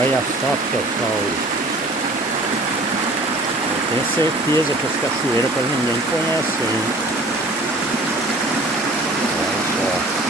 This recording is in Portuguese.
Olha só, pessoal. Eu tenho certeza que as cachoeiras que ninguém conhece, hein? Olha só.